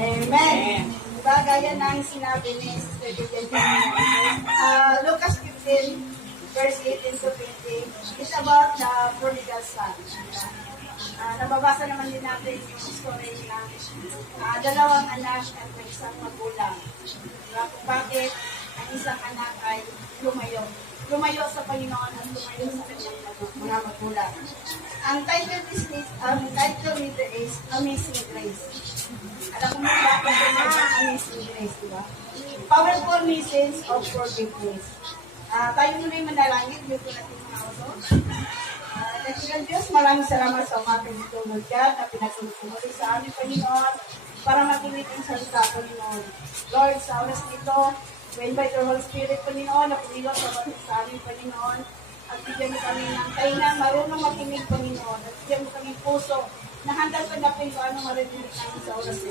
Amen. Diba, gaya ng sinabi ni Sister Vivian, Lucas 15, verse 18 to 20, it's about the prodigal son. Nababasa naman din natin yung story ng dalawang anak at may isang magulang. Diba, kung bakit ang isang anak ay lumayo. Lumayo sa Panginoon at lumayo sa kanyang mga magulang. Ang title nito is Amazing Grace. Alam mo ba kung ano ang Amazing Grace, diba? Powerful message of forgiveness. Tayo muna yung manalangin, dito natin mga oso. Nakikilang Diyos, maraming salamat sa umating dito mo dyan na pinagsulumuli sa aming Panginoon para makinig ang salita, Panginoon. Lord, sa oras nito, we invite your Holy Spirit, Panginoon, na pumilos sa aming Panginoon at bigyan mo kami ng tainang marunong makinig, Panginoon, at bigyan mo kami puso na handang tanggapin ko anong marinig namin sa oras nito.